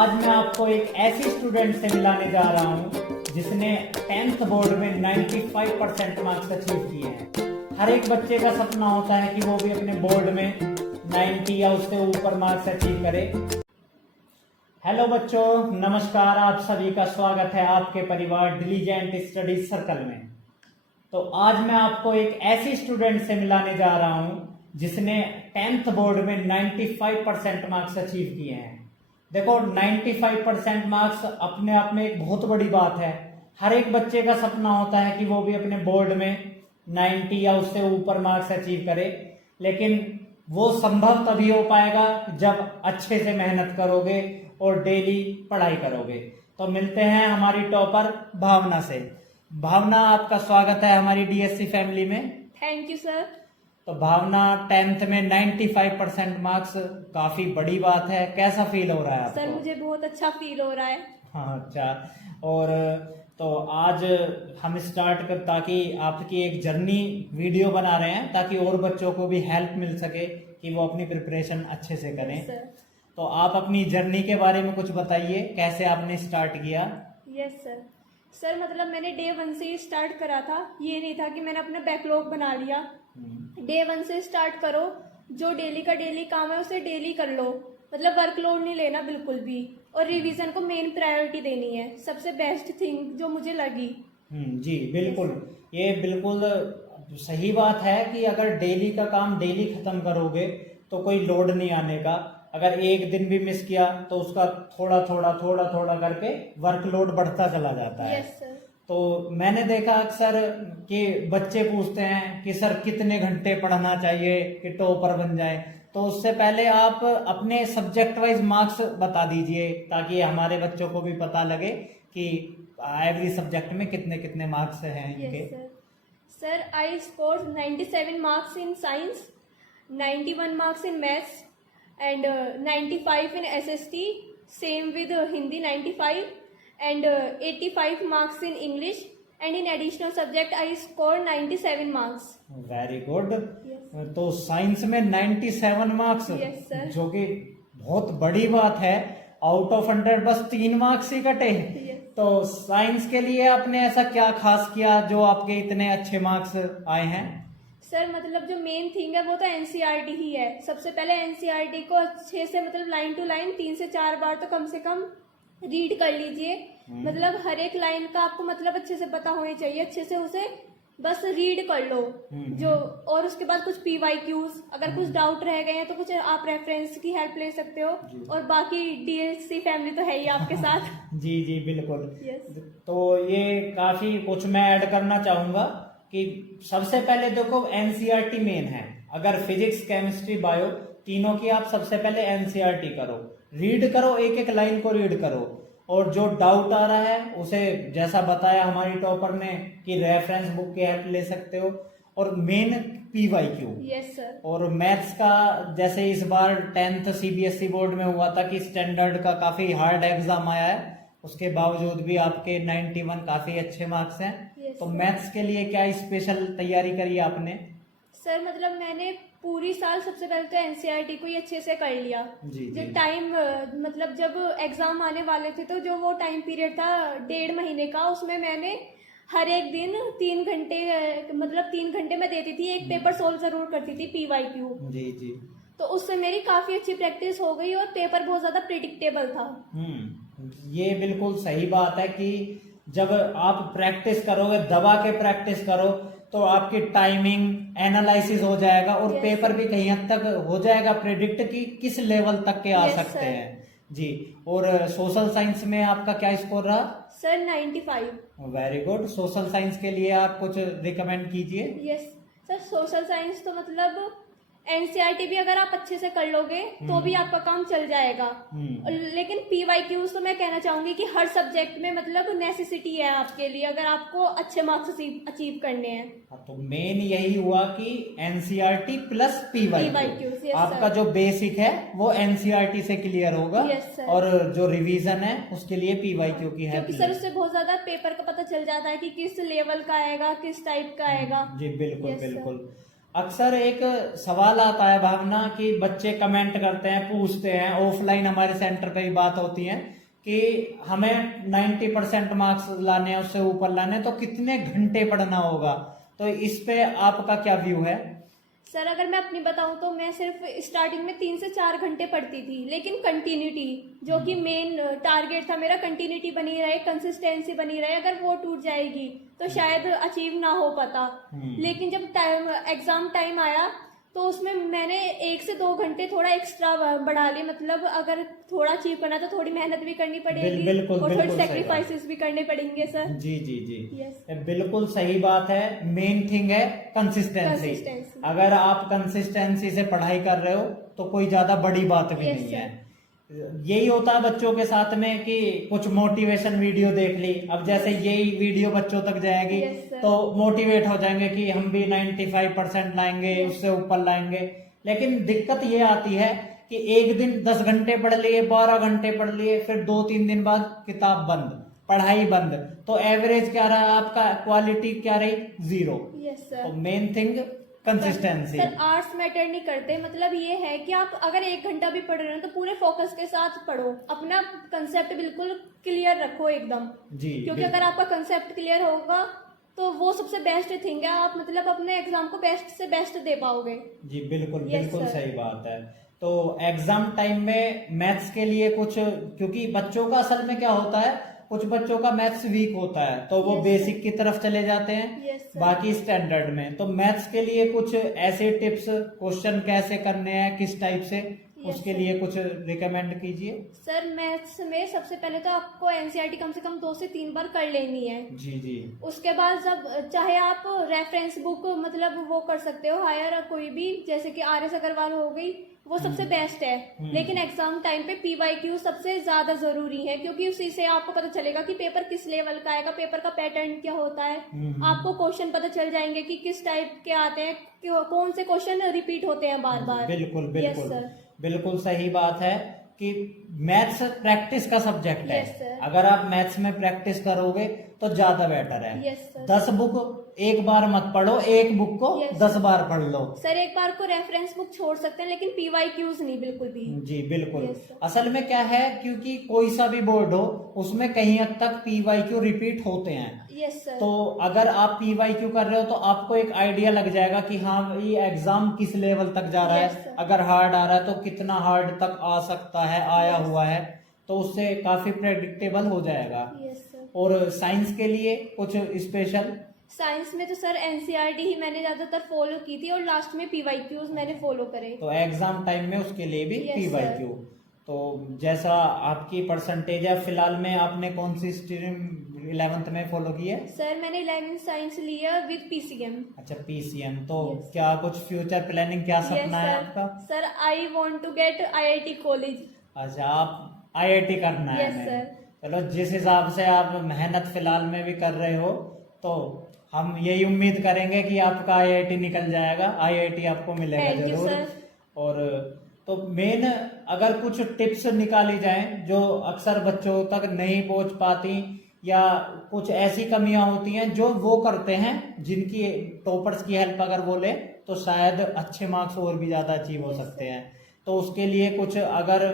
आज मैं आपको एक ऐसी स्टूडेंट से मिलाने जा रहा हूँ जिसने 10th बोर्ड में 95% मार्क्स अचीव किए हैं। हर एक बच्चे का सपना होता है कि वो भी अपने बोर्ड में 90 या उससे ऊपर मार्क्स अचीव करे। हेलो बच्चों, नमस्कार। आप सभी का स्वागत है आपके परिवार डिलीजेंट स्टडीज सर्कल में। तो आज मैं आपको एक ऐसी स्टूडेंट से मिलाने जा रहा हूँ जिसने 10th बोर्ड में 95% मार्क्स अचीव किए हैं। देखो, 95% मार्क्स अपने आप में एक बहुत बड़ी बात है। हर एक बच्चे का सपना होता है कि वो भी अपने बोर्ड में 90 या उससे ऊपर मार्क्स अचीव करे, लेकिन वो संभव तभी हो पाएगा जब अच्छे से मेहनत करोगे और डेली पढ़ाई करोगे। तो मिलते हैं हमारी टॉपर भावना से। भावना, आपका स्वागत है हमारी डीएससी फैमिली में। Thank you sir. तो भावना, 10th में 95% मार्क्स काफी बड़ी बात है। कैसा फील हो रहा है आपको? सर, मुझे बहुत अच्छा फील हो रहा है। हाँ, अच्छा। और तो आज हम स्टार्ट कर, ताकि आपकी एक जर्नी वीडियो बना रहे हैं ताकि और बच्चों को भी हेल्प मिल सके कि वो अपनी प्रिपरेशन अच्छे से करें। सर, तो आप अपनी जर्नी के बारे में कुछ बताइए, कैसे आपने स्टार्ट किया? Yes sir. सर, मतलब मैंने डे 1 से ही स्टार्ट करा था। ये नहीं था कि मैंने अपना बैकलॉग बना लिया। डे 1 से स्टार्ट करो, जो डेली का डेली काम है उसे डेली कर लो। मतलब वर्कलोड नहीं लेना बिल्कुल भी, और रिवीजन को मेन प्रायोरिटी देनी है। सबसे बेस्ट थिंग जो मुझे लगी। जी बिल्कुल, ये बिल्कुल सही बात है कि अगर डेली का काम डेली खत्म करोगे तो कोई लोड नहीं आने का। अगर एक दिन भी मिस किया तो उसका थोड़ा थोड़ा करके वर्कलोड बढ़ता चला जाता है। Yes sir. तो मैंने देखा अक्सर कि बच्चे पूछते हैं कि सर कितने घंटे पढ़ना चाहिए कि टॉपर बन जाए। तो उससे पहले आप अपने सब्जेक्ट वाइज मार्क्स बता दीजिए ताकि हमारे बच्चों को भी पता लगे कि एवरी सब्जेक्ट में कितने कितने मार्क्स हैं इनके। Sir, I score 97 marks in science, 91 marks in maths and 95 in SST, same with Hindi 95 and 85 marks in English, and in additional subject I scored 97 marks. Very good. तो science में 97 marks, Yes, sir. जो कि बहुत बड़ी बात है। Out of 100 बस 3 marks ही कटे। Yes. तो साइंस के लिए आपने ऐसा क्या खास किया जो आपके इतने अच्छे मार्क्स आए हैं? सर, मतलब जो मेन थिंग है वो तो एनसीईआरटी ही है। सबसे पहले एनसीईआरटी को अच्छे से, मतलब लाइन टू लाइन 3 से 4 बार तो कम से कम रीड कर लीजिए। मतलब हर एक लाइन का आपको मतलब अच्छे से पता होनी चाहिए। अच्छे से उसे बस रीड कर लो जो, और उसके बाद कुछ पीवाईक्यूज, अगर कुछ डाउट रह गए हैं तो कुछ आप रेफरेंस की हेल्प ले सकते हो। और बाकी डीएससी फैमिली तो है ही आपके साथ। जी जी बिल्कुल। यस। तो ये काफी कुछ मैं ऐड करना चाहूंगा कि सबसे पहले देखो एनसीईआरटी मेन है। अगर फिजिक्स, केमिस्ट्री, बायो तीनों की आप सबसे पहले एनसीईआरटी करो, रीड करो, एक एक लाइन को रीड करो। और जो डाउट आ रहा है उसे, जैसा बताया हमारी टॉपर ने, कि रेफरेंस बुक की हेल्प ले सकते हो। और मेन पीवाईक्यू। Yes sir. और मैथ्स का, जैसे इस बार 10th सीबीएसई बोर्ड में हुआ था कि स्टैंडर्ड का काफी हार्ड एग्जाम आया है, उसके बावजूद भी आपके 91 काफी अच्छे मार्क्स हैं। तो मैथ्स के लिए क्या स्पेशल तैयारी करी आपने? सर, मतलब मैंने पूरी साल सबसे पहले तो एनसीईआरटी को ही अच्छे से कर लिया। जो टाइम, मतलब जब एग्जाम आने वाले थे तो जो वो टाइम पीरियड था 1.5 महीने का, उसमें मैंने हर एक दिन 3 घंटे, मतलब 3 घंटे मैं देती थी। एक पेपर सोल्व जरूर करती थी, पीवाईक्यू। जी जी। तो उससे मेरी काफी अच्छी प्रैक्टिस हो गई और पेपर बहुत ज्यादा प्रिडिक्टेबल था। ये बिल्कुल सही बात है कि जब आप प्रैक्टिस करोगे, दबा के प्रैक्टिस करो, तो आपकी टाइमिंग एनालिसिस हो जाएगा और पेपर भी कहीं हद तक हो जाएगा प्रेडिक्ट कि किस लेवल तक के आ सकते हैं। जी। और सोशल साइंस में आपका क्या स्कोर रहा? Sir, 95। Very good. Social science के लिए आप कुछ रिकमेंड कीजिए। यस सर, सोशल साइंस तो मतलब एनसीईआरटी भी अगर आप अच्छे से कर लोगे तो भी आपका काम चल जाएगा। लेकिन पीवाईक्यूज तो मैं कहना चाहूंगी कि हर सब्जेक्ट में मतलब नेसेसिटी है आपके लिए, अगर आपको अच्छे मार्क्स अचीव करने हैं। तो मेन यही हुआ कि एनसीईआरटी प्लस पीवाईक्यू, आपका जो बेसिक है वो एनसीईआरटी से क्लियर होगा। और जो रिवीजन है उसके लिए पीवाईक्यू की है, क्योंकि सर उससे बहुत ज्यादा पेपर का पता चल जाता है कि किस लेवल का आएगा, किस टाइप का आएगा। जी बिल्कुल बिल्कुल। अक्सर एक सवाल आता है भावना कि बच्चे कमेंट करते हैं, पूछते हैं, ऑफलाइन हमारे सेंटर पे भी बात होती है कि हमें 90% मार्क्स लाने हैं, उससे ऊपर लाने हैं, तो कितने घंटे पढ़ना होगा। तो इस पे आपका क्या व्यू है? सर अगर मैं अपनी बताऊं तो मैं सिर्फ स्टार्टिंग में 3 से 4 घंटे पढ़ती थी, लेकिन कंटिन्यूटी जो कि मेन टारगेट था मेरा, कंटिन्यूटी बनी रहे, कंसिस्टेंसी बनी रहे, अगर वो टूट जाएगी तो शायद अचीव ना हो पाता। लेकिन जब एग्जाम टाइम आया तो उसमें मैंने 1 से 2 घंटे थोड़ा एक्स्ट्रा बढ़ा ली। मतलब अगर थोड़ा अचीव करना तो थोड़ी मेहनत भी करनी पड़ेगी बिल्कुल, और थोड़ी बिल्कुल सही सेक्रीफाइसेस भी करने पड़ेंगे सर। जी जी जी, Yes. बिल्कुल सही बात है। मेन थिंग है कंसिस्टेंसी। Consistency. अगर आप कंसिस्टेंसी से पढ़ाई कर रहे हो तो कोई ज्यादा बड़ी बात भी Yes, नहीं sir. है। यही होता है बच्चों के साथ में कि कुछ मोटिवेशन वीडियो देख ली, अब जैसे यही वीडियो बच्चों तक जाएगी Yes, sir. तो मोटिवेट हो जाएंगे कि हम भी 95% लाएंगे, उससे ऊपर लाएंगे। लेकिन दिक्कत ये आती है कि एक दिन 10 घंटे पढ़ लिए, 12 घंटे पढ़ लिए, फिर 2-3 दिन बाद किताब बंद, पढ़ाई बंद, तो एवरेज क्या रहा आपका, क्वालिटी क्या रही, 0। Yes sir. तो main thing consistency. Sir arts matter नहीं करते, मतलब ये है कि आप अगर 1 घंटा भी पढ़ रहे हो तो पूरे फोकस के साथ पढ़ो, अपना कंसेप्ट बिल्कुल क्लियर रखो एकदम जी, क्योंकि अगर आपका कंसेप्ट क्लियर होगा तो वो सबसे बेस्ट थिंग है, आप मतलब अपने एग्जाम को बेस्ट से बेस्ट दे पाओगे। जी बिल्कुल, Yes, बिल्कुल sir. सही बात है। तो एग्जाम टाइम में मैथ्स के लिए कुछ, क्योंकि बच्चों का असल में क्या होता है, कुछ बच्चों का मैथ्स वीक होता है तो वो Yes, बेसिक की तरफ चले जाते हैं, Yes, sir. बाकी स्टैंडर्ड में। तो मैथ्स के लिए कुछ ऐसे टिप्स, क्वेश्चन कैसे करने हैं, किस टाइप से, उसके sir. लिए कुछ रिकमेंड कीजिए। सर मैथ्स में सबसे पहले तो आपको एनसीईआरटी कम से कम 2 से 3 बार कर लेनी है। जी जी, उसके बाद जब चाहे आप रेफरेंस बुक मतलब वो कर सकते हो हायर, कोई भी, जैसे कि आर एस अग्रवाल हो गई, वो सबसे बेस्ट है। लेकिन एग्जाम टाइम पे पीवाईक्यू सबसे ज्यादा जरूरी है क्योंकि उसी से आपको पता चलेगा कि पेपर किस लेवल का आएगा, पेपर का पैटर्न क्या होता है, आपको क्वेश्चन पता चल जाएंगे कि किस टाइप के आते हैं, कौन से क्वेश्चन रिपीट होते हैं बार बार। बिल्कुल Yes, बिल्कुल sir. बिल्कुल सही बात है कि मैथ्स प्रैक्टिस का सब्जेक्ट है। Yes, sir. अगर आप मैथ्स में प्रैक्टिस करोगे तो ज्यादा बेटर है। Yes, sir. 10 बुक एक बार मत पढ़ो, एक बुक को Yes, 10 बार पढ़ लो। सर एक बार को रेफरेंस बुक छोड़ सकते हैं लेकिन पीवाईक्यूज नहीं, बिल्कुल भी। जी बिल्कुल। Yes, sir. असल में क्या है, क्योंकि कोई सा भी बोर्ड हो उसमें कहीं हद तक पीवाईक्यू रिपीट होते हैं। Yes sir. तो अगर आप पीवाईक्यू कर रहे हो तो आपको एक आइडिया लग जाएगा कि हाँ ये एग्जाम किस लेवल तक जा रहा Yes, है। sir. अगर हार्ड आ रहा है तो कितना हार्ड तक आ सकता है, आया Yes. हुआ है, तो उससे काफी प्रेडिक्टेबल हो जाएगा। Yes sir. और साइंस के लिए कुछ स्पेशल? साइंस में तो सर एनसीईआरटी ही मैंने ज्यादातर फॉलो की थी और लास्ट में पीवाईक्यूज मैंने फॉलो करे। तो एग्जाम टाइम में उसके लिए भी Yes, पीवाईक्यू। तो जैसा आपकी परसेंटेज है, फिलहाल में आपने कौन सी स्ट्रीम 11th में फॉलो की है? सर मैंने 11th साइंस लिया विद पीसीएम। अच्छा पीसीएम। तो Yes. क्या कुछ फ्यूचर प्लानिंग, क्या सपना है आपका? Sir I want to get IIT college. अच्छा आप आईआईटी करना है? Yes, हमें। sir. चलो जिस हिसाब से आप मेहनत फिलहाल में भी कर रहे हो तो हम यही उम्मीद करेंगे कि आपका आईआईटी निकल जाएगा, आईआईटी आपको मिलेगा Thank you, जरूर। sir. और तो मेन अगर कुछ टिप्स निकाली जाएं जो अक्सर बच्चों तक नहीं पहुंच पाती, या कुछ ऐसी कमियां होती हैं जो वो करते हैं, जिनकी टॉपर्स की हेल्प अगर वो ले तो शायद अच्छे मार्क्स और भी ज्यादा अचीव हो सकते हैं। तो उसके लिए कुछ अगर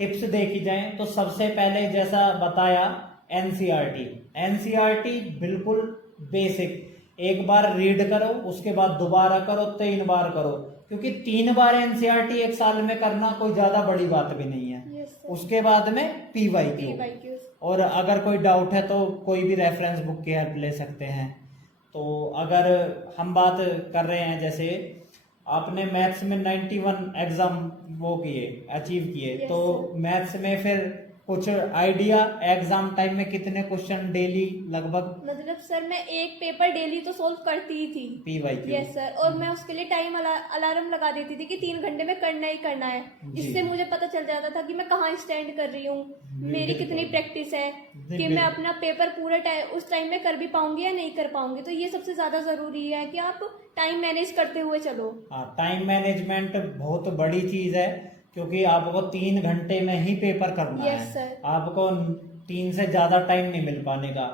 टिप्स देखी जाएं तो सबसे पहले जैसा बताया एनसीईआरटी बिल्कुल बेसिक, एक बार रीड करो, उसके बाद दोबारा करो, 3 बार करो, क्योंकि 3 बार एनसीईआरटी एक साल में करना कोई ज्यादा बड़ी बात भी नहीं है। Yes, sir. उसके बाद में पीवाईक्यू, पीवाईक्यूज। और अगर कोई डाउट है तो कोई भी रेफरेंस बुक की हेल्प ले सकते हैं। तो अगर हम बात कर रहे हैं, जैसे आपने मैथ्स में 91 एग्जाम वो किए, अचीव किए, Yes, तो sir. मैथ्स में फिर कुछ आइडिया, एग्जाम टाइम में कितने क्वेश्चन डेली लगभग? मतलब सर मैं एक पेपर डेली तो सोल्व करती ही थी। पीवाईक्यू। Yes sir. और मैं उसके लिए टाइम अलार्म लगा देती थी कि 3 घंटे में करना ही करना है। जी। इससे मुझे पता चल जाता था कि मैं कहाँ स्टैंड कर रही हूँ, मेरी बिल्कुल। कितनी प्रैक्टिस है, जी, कि मैं बिल्कुल। अपना पेपर पूरे टाइम उस टाइम में कर भी पाऊंगी या नहीं कर पाऊंगी। तो ये सबसे ज्यादा जरूरी है कि आप टाइम मैनेज करते हुए चलो। हाँ, टाइम मैनेजमेंट बहुत बड़ी चीज है, क्योंकि आपको 3 घंटे में ही पेपर करना Yes, है। sir. आपको 3 से ज्यादा टाइम नहीं मिल पाने का।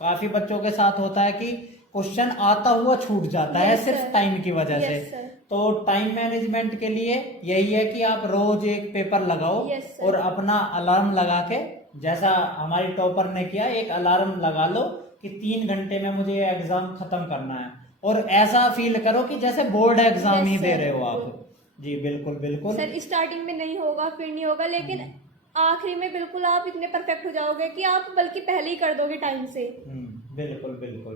काफी बच्चों के साथ होता है कि क्वेश्चन आता हुआ छूट जाता है Yes, सिर्फ sir. टाइम की वजह Yes, से। sir. तो टाइम मैनेजमेंट के लिए यही है कि आप रोज एक पेपर लगाओ Yes, sir. और अपना अलार्म लगा के, जैसा हमारी टॉपर ने किया, एक अलार्म लगा लो कि 3 घंटे में मुझे ये एग्जाम खत्म करना है, और ऐसा फील करो कि जैसे बोर्ड एग्जाम Yes, ही दे sir. रहे हो आप। जी बिल्कुल बिल्कुल। सर स्टार्टिंग में नहीं होगा, फिर नहीं होगा, लेकिन आखिरी में बिल्कुल आप इतने परफेक्ट हो जाओगे कि आप बल्कि पहले ही कर दोगे टाइम से। बिल्कुल बिल्कुल।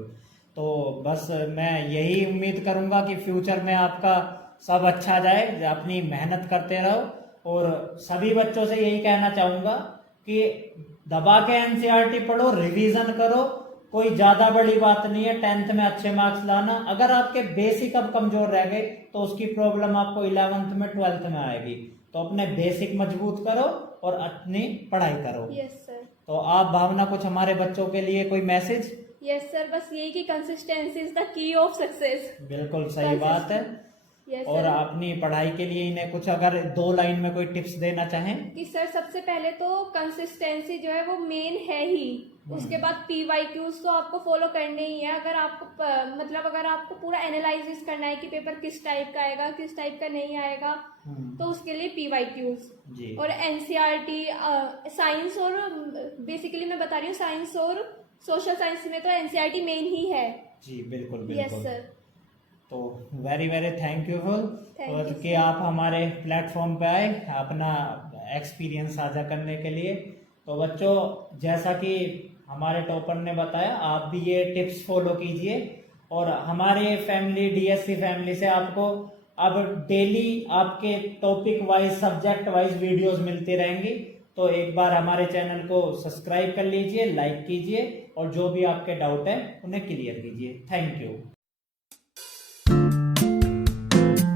तो बस मैं यही उम्मीद करूंगा कि फ्यूचर में आपका सब अच्छा जाए, अपनी मेहनत करते रहो, और सभी बच्चों से यही कहना चाहूंगा कि दबा के एनसीईआरटी पढ़ो, रिवीजन करो, कोई ज्यादा बड़ी बात नहीं है 10th में अच्छे मार्क्स लाना। अगर आपके बेसिक अब कमजोर रह गए तो उसकी प्रॉब्लम आपको 11th में 12th में आएगी। तो अपने बेसिक मजबूत करो और अपनी पढ़ाई करो। Yes sir. तो आप भावना कुछ हमारे बच्चों के लिए कोई मैसेज? यस सर, बस यही कि consistency is the key of success. बिल्कुल सही बात है। Yes, और sir. अपनी पढ़ाई के लिए इन्हें कुछ अगर 2 लाइन में कोई टिप्स देना चाहें? कि सर सबसे पहले तो कंसिस्टेंसी जो है वो मेन है ही, उसके बाद PYQs तो आपको फॉलो करने ही है। अगर आपको मतलब अगर आपको पूरा एनालिसिस करना है कि पेपर किस टाइप का आएगा, किस टाइप का नहीं आएगा, तो उसके लिए PYQs जी। और NCERT साइंस, और बेसिकली मैं बता रही हूँ साइंस और सोशल साइंस में तो NCERT मेन ही है। जी बिल्कुल यस बिल्कुल। सर। तो वेरी वेरी थैंक्यूफुल Thank you, कि आप हमारे प्लेटफॉर्म पे आए अपना एक्सपीरियंस साझा करने के लिए। तो बच्चों, जैसा कि हमारे टॉपर ने बताया, आप भी ये टिप्स फॉलो कीजिए, और हमारे फैमिली DSC फैमिली से आपको अब डेली आपके topic wise, subject wise videos मिलती रहेंगी। तो एक बार हमारे चैनल को सब्सक्राइब कर लीजिए, लाइक कीजिए, और जो भी आपके डाउट है उन्हें क्लियर कीजिए। Thank you.